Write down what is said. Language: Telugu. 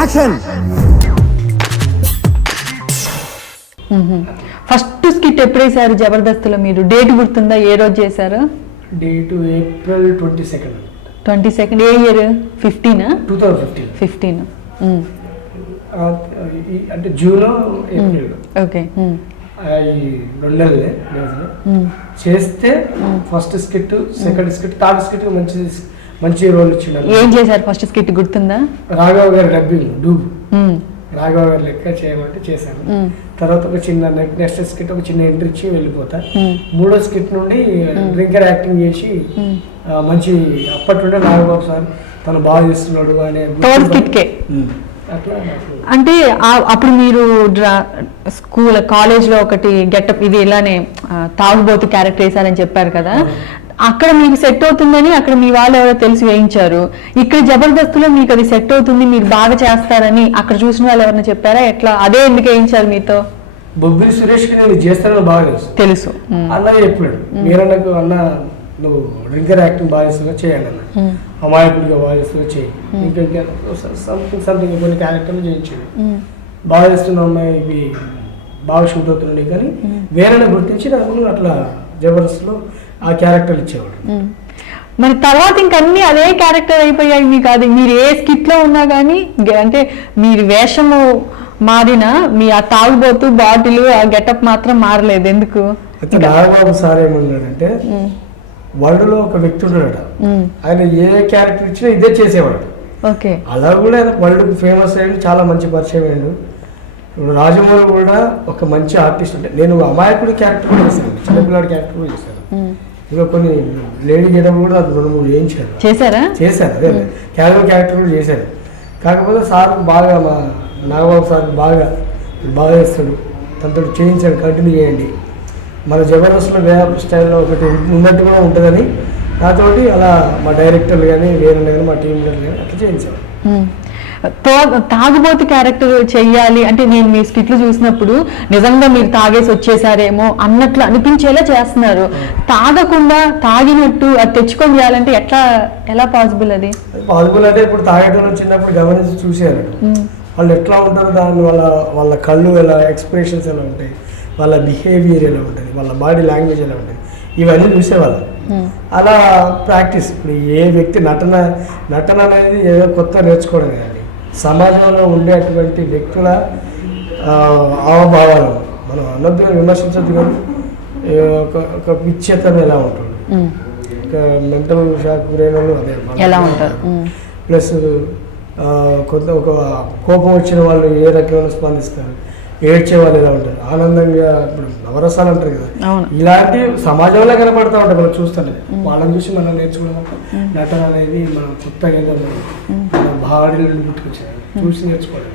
యాక్షన్. ఫస్ట్ స్కిట్ ఎప్పుడు వేసారు జబర్దస్త్లో మీరు? డేట్ గుర్తుందా? ఏ రోజు చేశారు? Date April 22. 22 ఏ ఇయర్? 15? 2015. 15. అంటే జూన్ ఏప్రిల్ ఓకే. 2 నెలలే చేస్తే first skit, second skit, third skit మంచి రోల్ ఇచ్చిండు. ఏం చేశారు ఫస్ట్ స్కిట్ గుర్తుందా? రాఘవ గారి డబ్బింగ్ డూబ్ రాఘవ గారి లెక్క చేయమంటే చేశాను. తర్వాత ఒక చిన్న నెక్స్ట్ స్కిట్ ఒక చిన్న ఎంట్రీ ఇచ్చి వెళ్ళిపోతా. మూడో స్కిట్ నుండి డ్రింకర్ యాక్టింగ్ చేసి మంచి అప్పటి నుండే నాగబాబు సార్ తను బాగా చేస్తున్నాడు అనే అట్లా. అంటే అప్పుడు మీరు స్కూల్ కాలేజ్లో ఒకటి గెటప్ ఇది ఇలానే తాగుబోతు క్యారెక్టర్ వేసారని చెప్పారు కదా, అక్కడ మీకు సెట్ అవుతుందని అక్కడ మీ వాళ్ళు ఎవరో తెలిసి వేయించారు. ఇక్కడ జబర్దస్త్లో మీకు అది సెట్ అవుతుంది, మీరు బాగా చేస్తారని అక్కడ చూసిన వాళ్ళు ఎవరైనా చెప్పారా? ఎట్లా అదే ఎందుకు వేయించారు మీతో? బొబ్బిలి సురేష్ కి నేను చేస్తానని బాగా తెలుసు. అన్న చెప్పాడు, మీరన్నకు అన్న నువ్వు డ్రింకర్ యాక్టింగ్ బాగా చేస్తున్నా చేయాలి అన్న, అమాయకుడిగా బాగా చేస్తున్నా చేయి, ఇంకా సంథింగ్ కొన్ని క్యారెక్టర్లు చేయించాడు. బాగా చేస్తున్న అమ్మాయి ఇవి బాగా షూట్ అవుతున్నాడు కానీ వేరే గుర్తించి నాకు అట్లా జబర్దస్త్లో ఆ క్యారెక్టర్ ఇచ్చేవాడు. మరి తర్వాత ఇంక అన్ని అదే క్యారెక్టర్ అయిపోయాయి మీకు. అది మీరు ఏ స్కిట్ లో ఉన్నా కానీ అంటే మీరు వేషము మారినా మీ ఆ తాగుబోతు బాటిల్ ఆ గెటప్ మాత్రం మారలేదు. ఎందుకు? నాగబాబు సార్ ఏమన్నాడంటే వరల్డ్ లో ఒక వ్యక్తి ఉన్నాడట, ఆయన ఏ క్యారెక్టర్ ఇచ్చినా ఇదే చేసేవాడు. ఓకే. అలా కూడా ఆయన వరల్డ్ ఫేమస్ అయ్యాడు, చాలా మంచి పరిచయం అయ్యాడు. ఇప్పుడు రాజమౌళి కూడా ఒక మంచి ఆర్టిస్ట్. అంటే నేను అమాయకుడి క్యారెక్టర్ కూడా చేశాను, చిన్నపిల్లాడి క్యారెక్టర్ కూడా చేశాను. ఇంకా కొన్ని లేడీ గెటప్ కూడా 2-3 వేయించారు. చేశారు అదే క్యారెక్టర్ కూడా చేశారు. కాకపోతే సార్ బాగా మా నాగబాబు సార్ బాగా చేస్తాడు, తనతో చేయించాడు, కంటిన్యూ చేయండి, మన జబర్దస్త్లో వేరే స్టైల్లో ఒకటి ఉన్నట్టు కూడా ఉంటుందని నాతోటి అలా మా డైరెక్టర్లు కానీ వేరే కానీ మా టీం కానీ అట్లా చేయించారు. తాగుబోతు క్యారెక్టర్ చెయ్యాలి అంటే నేను మీ స్కిట్లు చూసినప్పుడు నిజంగా మీరు తాగేసి వచ్చేసారేమో అన్నట్లు అనిపించేలా చేస్తున్నారు. తాగకుండా తాగినట్టు అది తెచ్చుకొని చేయాలంటే ఎలా పాసిబుల్? అది పాసిబుల్ అంటే ఇప్పుడు తాగేటోళ్ళు చిన్నప్పుడు గమనించి చూసేయాలి, వాళ్ళు ఎట్లా ఉంటారు, దాని వాళ్ళ కళ్ళు ఎలా, ఎక్స్ప్రెషన్స్ ఎలా ఉంటాయి, వాళ్ళ బిహేవియర్ ఎలా ఉంటుంది, వాళ్ళ బాడీ లాంగ్వేజ్ ఎలా ఉంటుంది, ఇవన్నీ చూసేవాళ్ళు. అలా ప్రాక్టీస్. ఇప్పుడు ఏ వ్యక్తి నటన అనేది ఏదో కొత్త నేర్చుకోవడం కదండి, సమాజంలో ఉండేటువంటి వ్యక్తుల హావభావాలు మనం అన్నట్టుగా విమర్శించద్దు కానీ ఒక విచ్ఛేదం ఎలా ఉంటుంది, ఒక మెంటల్ షాక్ గురైన వాళ్ళు అదే ఎలా ఉంటారు, ప్లస్ కొంత ఒక కోపం వచ్చిన వాళ్ళు ఏ రకమైన స్పందిస్తారు, ఏడ్చే వాళ్ళు ఎలా ఉంటారు, ఆనందంగా ఇప్పుడు నవరసాలు అంటారు కదా, ఇలాంటి సమాజంలో కనపడతా ఉంటాయి మనం చూస్తుంటే. వాళ్ళని చూసి మనం నేర్చుకోవడం నటన అనేది మనం కొత్తగా ఏదో మన బాడీలను పుట్టుకొచ్చేది చూసి నేర్చుకోవడం.